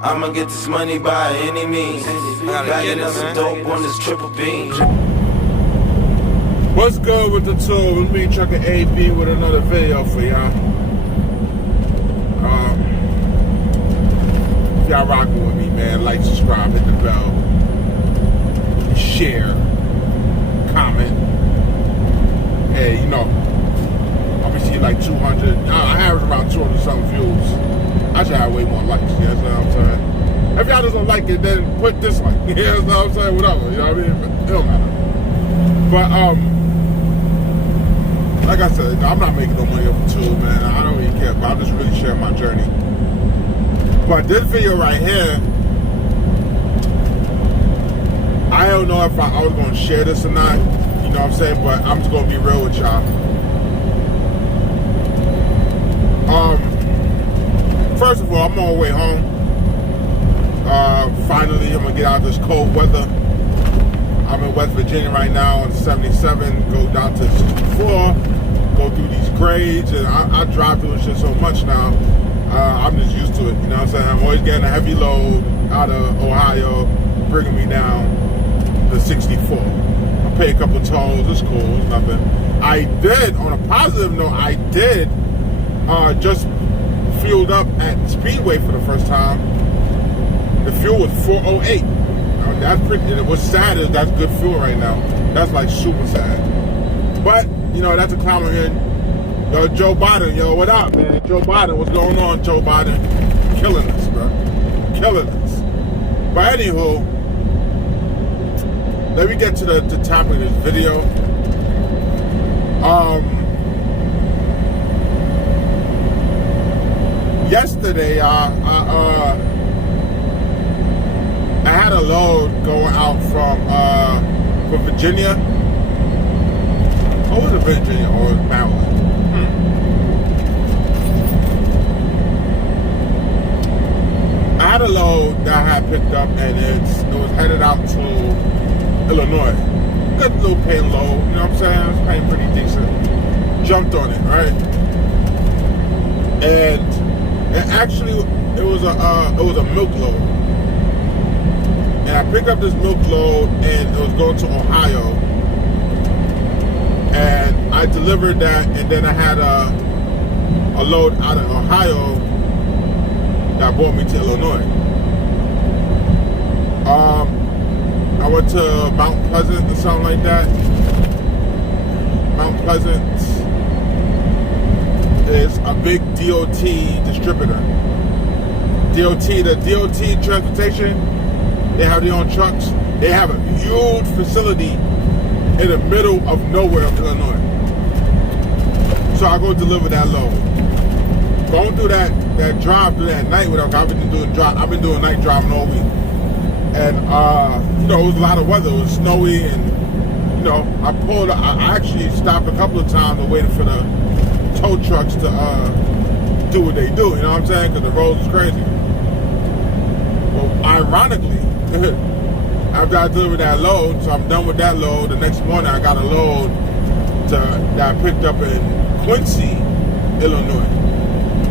I'ma get this money by any means. Bagging up some dope on this triple beam. What's good with the tool? It's me, TruckerAB, with another video for y'all. If y'all rocking with me, man, like, subscribe, hit the bell, share, comment. Hey, you know, I'm gonna see like 200. I average around 200 something views. I should have way more likes. You know what I'm saying? If y'all just don't like it, then put dislike. You know what I'm saying? Whatever. You know what I mean? It don't matter. But like I said, I'm not making no money off YouTube, man. I don't really care. But I'm just really sharing my journey. But this video right here, I don't know if I was gonna share this or not. You know what I'm saying? But I'm just gonna be real with y'all. First of all, I'm on my way home. Finally, I'm gonna get out of this cold weather. I'm in West Virginia right now on 77, go down to 64, go through these grades, and I drive through this shit so much now. I'm just used to it, you know what I'm saying? I'm always getting a heavy load out of Ohio, bringing me down to 64. I pay a couple of tolls, it's cool, it's nothing. I did, on a positive note, I did just fueled up at Speedway for the first time. The fuel was 408. That's pretty, and what's sad is that's good fuel right now. That's like super sad. But, you know, that's a clown in. Yo, Joe Biden, yo, what up, man? Joe Biden, what's going on, Joe Biden? Killing us, bro. Killing us. But anywho, let me get to the topic of this video. Yesterday, I had a load going out from Virginia. Oh, was it Virginia or Maryland? I had a load that I had picked up, and it was headed out to Illinois. Good little paying load, you know what I'm saying? I was paying pretty decent. Jumped on it, right? And actually, it was a milk load. And I picked up this milk load, and it was going to Ohio. And I delivered that, and then I had a load out of Ohio that brought me to Illinois. I went to Mount Pleasant or something like that. Mount Pleasant is a big DOT distributor. The DOT transportation, they have their own trucks. They have a huge facility in the middle of nowhere of Illinois. So I go deliver that load. Going through that drive through that night, whatever. I've been doing night driving all week. And you know, it was a lot of weather. It was snowy, and you know, I actually stopped a couple of times and waited for the tow trucks to do what they do, you know what I'm saying? Because the roads is crazy. Well, ironically, after I delivered that load, so I'm done with that load, the next morning I got a load that I picked up in Quincy, Illinois.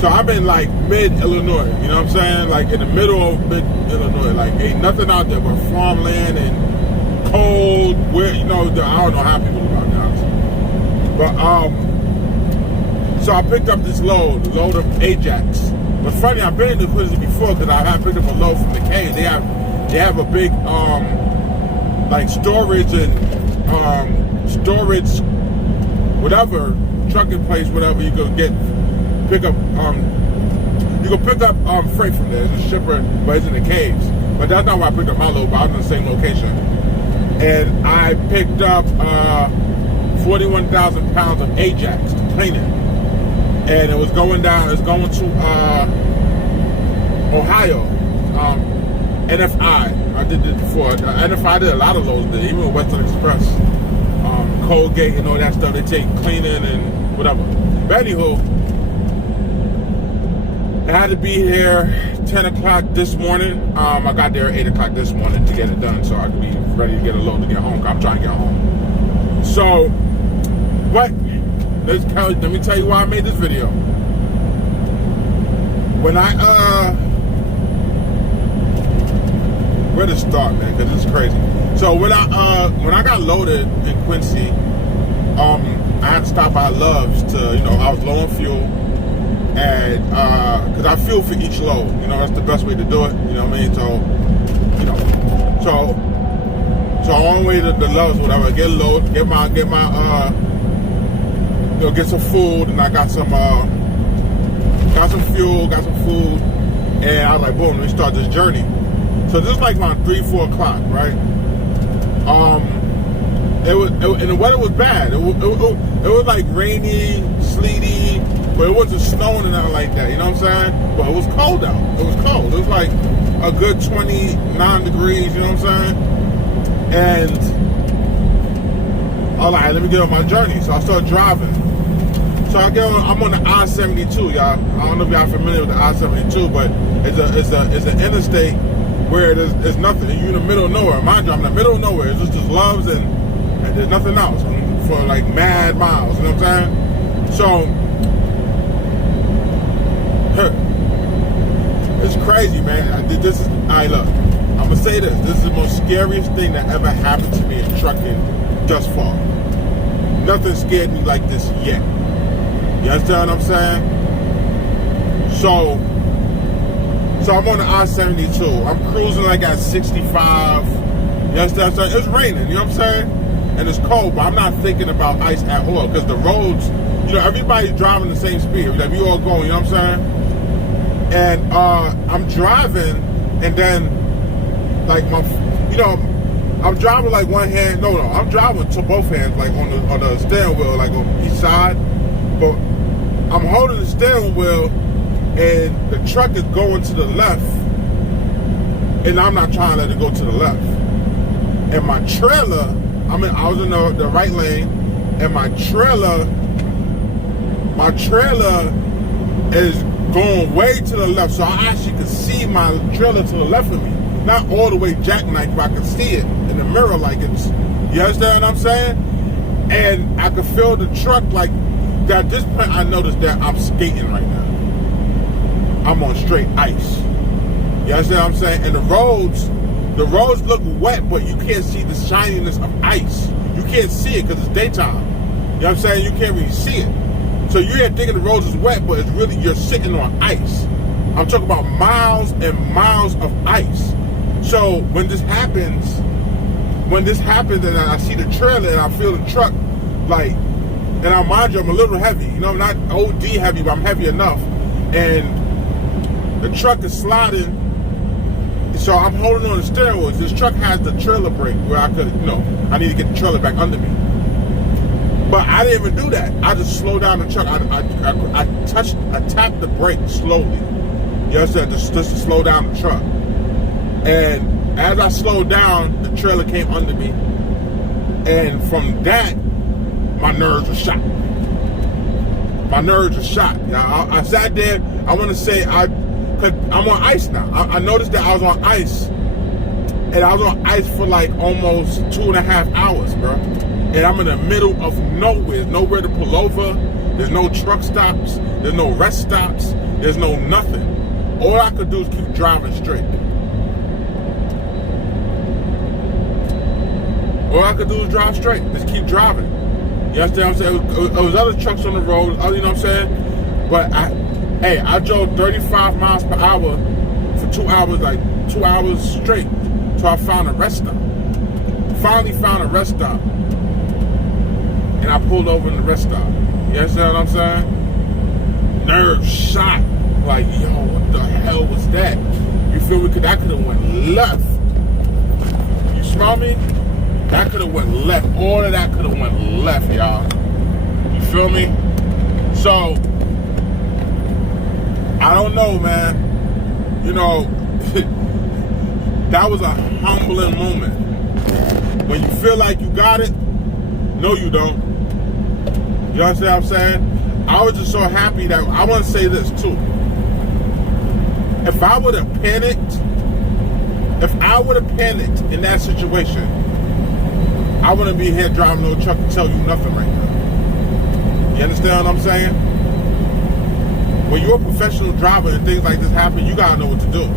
So I'm in like mid-Illinois, you know what I'm saying? Like in the middle of mid-Illinois. Like ain't nothing out there but farmland and cold, where, you know, I don't know how people live out there. But, so I picked up this load of Ajax. But funny, I've been in the Quincy before because I have picked up a load from the K. They have a big like storage and whatever, trucking place, whatever you could pick up freight from there. It's a shipper, but it's in the caves. But that's not where I picked up my load, but I was in the same location. And I picked up 41,000 pounds of Ajax to clean it. And it was going to Ohio, NFI. I did it before. NFI did a lot of loads there, even with Western Express, Colgate and all that stuff. They take cleaning and whatever. But anywho, I had to be here 10 o'clock this morning. I got there at 8 o'clock this morning to get it done so I could be ready to get a load to get home. I'm trying to get home. So, but let me tell you why I made this video. When I where to start, man? Because it's crazy. So when I got loaded in Quincy, I had to stop by Love's to, you know, I was low on fuel, and because I fuel for each load, you know, that's the best way to do it. You know what I mean? So, you know, so on the way to the Love's, whatever, get load, get my you know, get some food, and I got some fuel, got some food, and I was like, boom, let me start this journey. So this is like around 3-4 o'clock, right? And the weather was bad. It was like rainy, sleety, but it wasn't snowing and nothing like that. You know what I'm saying? But it was cold out. It was cold. It was like a good 29 degrees. You know what I'm saying? And I was like, let me get on my journey. So I started driving. So I'm on the I-72, y'all. I don't know if y'all familiar with the I-72, but it's an interstate where there's nothing. You're in the middle of nowhere. Mind you, I'm in the middle of nowhere. It's just Loves and there's nothing else for like mad miles. You know what I'm saying? So it's crazy, man. Alright, look. I'm gonna say this. This is the most scariest thing that ever happened to me in trucking thus far. Nothing scared me like this yet. You understand what I'm saying? So I'm on the I-72. I'm cruising like at 65. You understand what I'm saying? It's raining, you know what I'm saying? And it's cold, but I'm not thinking about ice at all, because the roads, you know, everybody's driving the same speed. Like, we all going, you know what I'm saying? And I'm driving, and then, like, I'm driving like one hand. No, I'm driving to both hands, like on the steering wheel, like on each side. But I'm holding the steering wheel, and the truck is going to the left, and I'm not trying to let it go to the left. And my trailer, I was in the right lane, and my trailer is going way to the left, so I actually can see my trailer to the left of me. Not all the way jackknife, but I can see it in the mirror, like it's, you understand what I'm saying? And I can feel the truck, like, at this point I noticed that I'm skating right now. I'm on straight ice. You understand what I'm saying? And the roads look wet, but you can't see the shininess of ice. You can't see it because it's daytime. You know what I'm saying? You can't really see it. So you're thinking the roads is wet, but it's really, you're sitting on ice. I'm talking about miles and miles of ice. So when this happens and I see the trailer and I feel the truck, like, and I mind you, I'm a little heavy, you know, not OD heavy, but I'm heavy enough. And the truck is sliding, so I'm holding on the steering wheel. This truck has the trailer brake where I could, you know, I need to get the trailer back under me. But I didn't even do that. I just slowed down the truck. I tapped the brake slowly. You understand? Just to slow down the truck. And as I slowed down, the trailer came under me. And from that, my nerves were shot. My nerves were shot. I sat there, I want to say, cause I'm on ice now. I noticed that I was on ice. And I was on ice for like almost 2.5 hours, bro. And I'm in the middle of nowhere. There's nowhere to pull over. There's no truck stops. There's no rest stops. There's no nothing. All I could do is keep driving straight. All I could do is drive straight. Just keep driving. You understand what I'm saying? There was other trucks on the road, you know what I'm saying? But I drove 35 miles per hour for 2 hours, like 2 hours straight. So I found a rest stop. Finally found a rest stop. And I pulled over in the rest stop. You understand what I'm saying? Nerves shot. Like, yo, what the hell was that? You feel me? Cause that could have went left. You smell me? That could have went left. All of that could have went left, y'all. You feel me? So, I don't know, man. You know, that was a humbling moment. When you feel like you got it, no, you don't. You understand what I'm saying? I was just so happy that, I want to say this too. If I would have panicked in that situation, I wouldn't be here driving no truck to tell you nothing right now. You understand what I'm saying? When you're a professional driver and things like this happen, you gotta know what to do.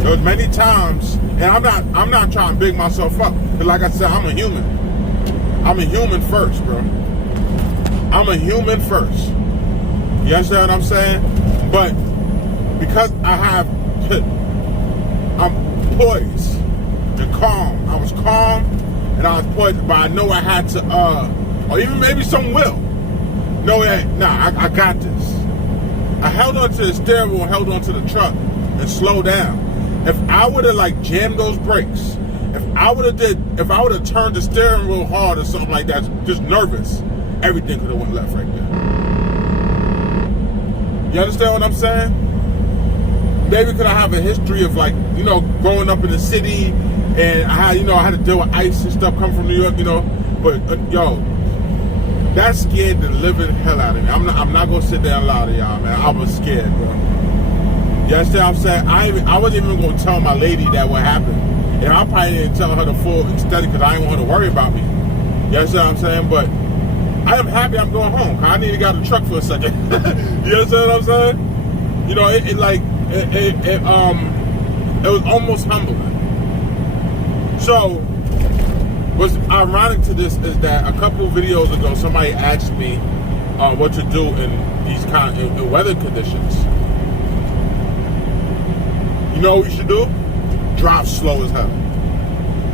There was many times, and I'm not trying to big myself up, but like I said, I'm a human. I'm a human first, bro. I'm a human first. You understand what I'm saying? But because I'm poised and calm. I was calm and I was poised, but I know I had to, or even maybe some will. No, I got this. I held on to the steering wheel, held on to the truck, and slowed down. If I would have like jammed those brakes, if I would have turned the steering wheel hard or something like that, just nervous, everything could have went left right there. You understand what I'm saying? Maybe because I have a history of like, you know, growing up in the city, and I had to deal with ice and stuff coming from New York, you know. But yo, that scared the living hell out of me. I'm not gonna sit there and lie to y'all, man. I was scared, bro. You understand what I'm saying? I wasn't even gonna tell my lady that what happened, and I probably didn't tell her the full extent because I didn't want her to worry about me. You understand what I'm saying? But I am happy I'm going home. I need to get out of the truck for a second. You understand what I'm saying? You know, it was almost humbling. So, what's ironic to this is that a couple of videos ago, somebody asked me what to do in these kind of weather conditions. You know what you should do? Drive slow as hell.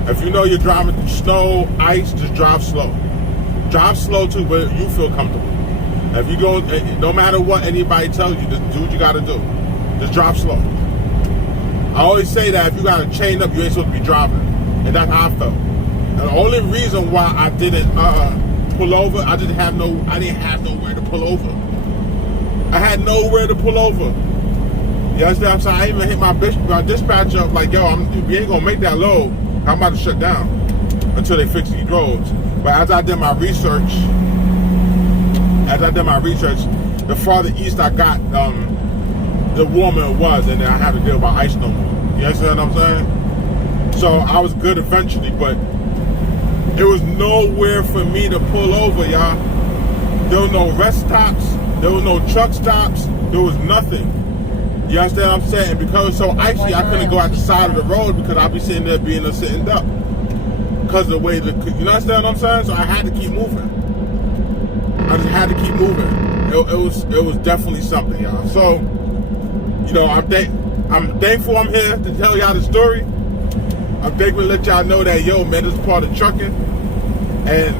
If you know you're driving through snow, ice, just drive slow. Drive slow too, but you feel comfortable. If you go, no matter what anybody tells you, just do what you got to do. Just drive slow. I always say that if you got to chain up, you ain't supposed to be driving, and that's how I felt. And the only reason why I didn't pull over, I didn't have nowhere to pull over. I had nowhere to pull over. You understand what I'm saying? I even hit my dispatcher up like, yo, we ain't gonna make that load. I'm about to shut down until they fix these roads. But as I did my research, the farther east I got, the warmer it was, and then I had to deal with ice no more. You understand what I'm saying? So I was good eventually, but there was nowhere for me to pull over, y'all. There was no rest stops. There was no truck stops. There was nothing. You understand what I'm saying? And because it was so icy, I couldn't go out the side of the road because I'd be sitting there sitting up. Because of the way you understand what I'm saying? So I had to keep moving. I just had to keep moving. It was definitely something, y'all. So, you know, I'm thankful I'm here to tell y'all the story. I'm thankful to let y'all know that, yo, man, this is part of trucking. And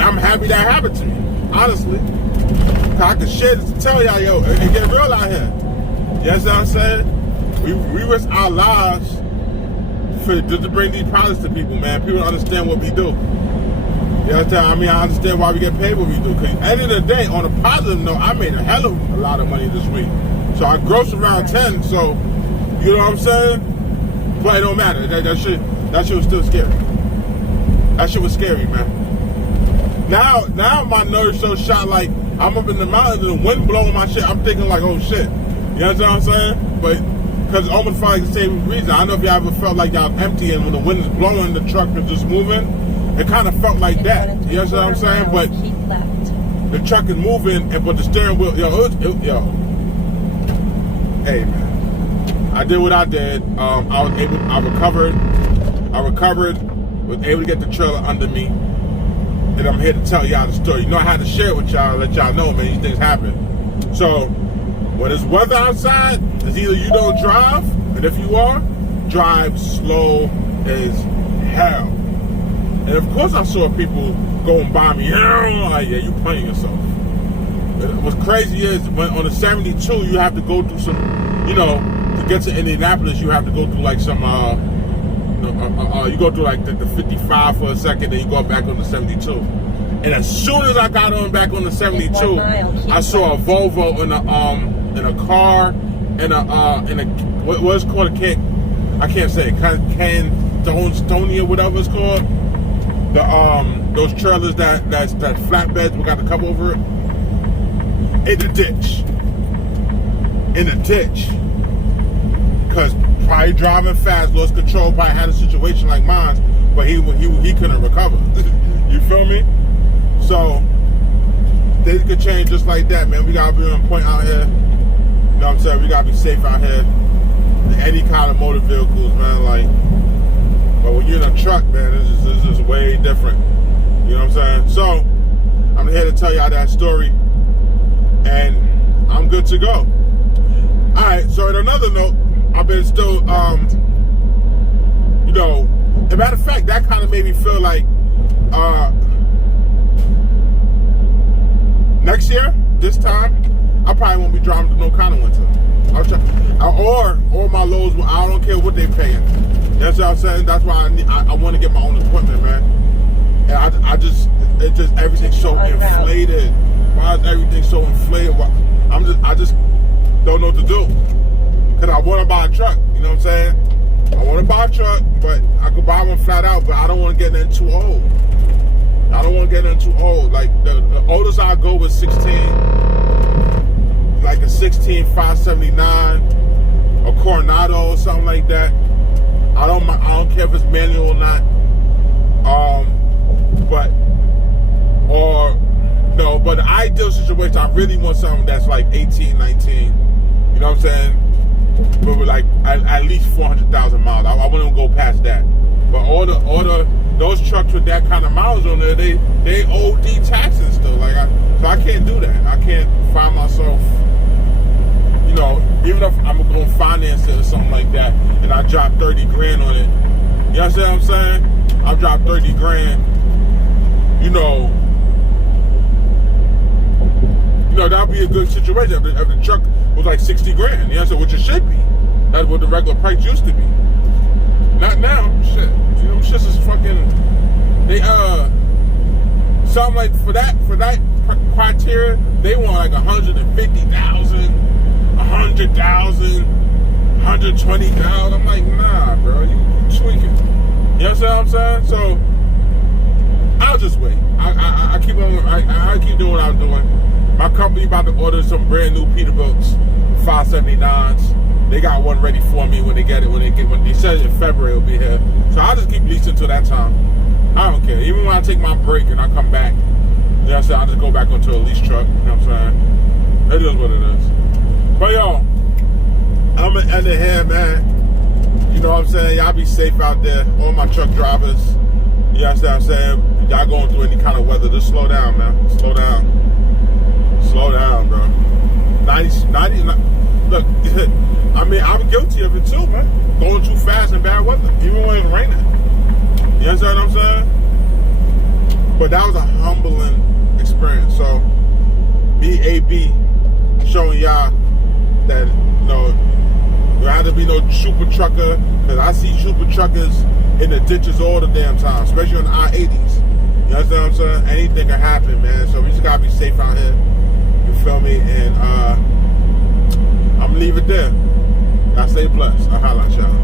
I'm happy that happened to me, honestly. I can share this to tell y'all, yo, it get real out here. You understand what I'm saying? We risk our lives to bring these products to people, man. People don't understand what we do. You understand? I mean, I understand why we get paid what we do. Because at the end of the day, on a positive note, I made a hell of a lot of money this week. So I grossed around 10, so, you know what I'm saying? But it don't matter. That shit was still scary. That shit was scary, man. Now my nerves so shot, like, I'm up in the mountains and the wind blowing my shit. I'm thinking like, oh shit. You understand what I'm saying? But because it almost felt like the same reason. I don't know if y'all ever felt like y'all empty and when the wind is blowing, the truck is just moving. It kind of felt like that. You understand what I'm saying? But the truck is moving, but the steering wheel, yo. Hey man, I did what I did. I recovered, was able to get the trailer under me, and I'm here to tell y'all the story. You know, I had to share it with y'all, let y'all know, man, these things happen. So, when it's weather outside, it's either you don't drive, and if you are, drive slow as hell. And of course I saw people going by me, like, yeah, you playing yourself. What's crazy is when on the 72, you have to go through some, you know, to get to Indianapolis, you have to go through like some, you go through like the 55 for a second, then you go back on the 72. And as soon as I got on back on the 72, I saw a Volvo in a car, in a what's called a can, I can't say it, Stony or whatever it's called. Those trailers that's flatbeds, we got the cover over it. In the ditch. Cause probably driving fast, lost control, probably had a situation like mine, but he couldn't recover. You feel me? So things could change just like that, man. We gotta be on point out here. You know what I'm saying? We gotta be safe out here. The any kind of motor vehicles, man. Like, but when you're in a truck, man, it's just way different. You know what I'm saying? So, I'm here to tell y'all that story, and I'm good to go. All right. So, on another note, I've been still, you know, as a matter of fact, that kind of made me feel like next year, this time, I probably won't be driving to no kind of winter. Or my loads, I don't care what they're paying. That's what I'm saying. That's why I want to get my own equipment, man. And it's just everything's so inflated. Why is everything so inflated? I just don't know what to do. Cause I want to buy a truck. You know what I'm saying? I want to buy a truck, but I could buy one flat out. But I don't want to get in too old. I don't want to get in too old. Like the oldest I go was 16. Like a 16 579, a Coronado or something like that. I don't care if it's manual or not. But the ideal situation, I really want something that's like 18, 19. You know what I'm saying? But with like at least 400,000 miles. I wouldn't go past that. But those trucks with that kind of miles on there, they OD taxing still. Like so I can't do that. I can't find myself. You know, even if I'm going to finance it or something like that, and I drop 30 grand on it, you know what I'm saying? I drop 30 grand, you know, that'd be a good situation if the truck was like 60 grand, you know what I'm saying? Which it should be. That's what the regular price used to be. Not now, shit. You know, shit is fucking, something like, for that criteria, they want like 150,000. 100,000, 120,000. I'm like, nah, bro, you tweaking. You know what I'm saying? So I'll just wait. I keep doing what I'm doing. My company about to order some brand new Peterbilts 579s. They got one ready for me when they get it. When they said in February it'll be here. So I'll just keep leasing till that time. I don't care. Even when I take my break and I come back, you know what I'm saying? I'll just go back onto a lease truck. You know what I'm saying? It is what it is. But yo, I'm gonna end it here, man. You know what I'm saying? Y'all be safe out there. All my truck drivers. You know what I'm saying? Y'all going through any kind of weather, just slow down, man. Slow down. Slow down, bro. 90, look, I mean, I'm guilty of it too, man. Going too fast in bad weather, even when it's raining. You understand what I'm saying? But that was a humbling experience. So, BAB showing y'all that, you know, there had to be no super trucker, because I see super truckers in the ditches all the damn time, especially on the I-80s. You understand what I'm saying? Anything can happen, man. So we just gotta be safe out here. You feel me? And I'm gonna leave it there. Y'all stay blessed. I'll holla at y'all.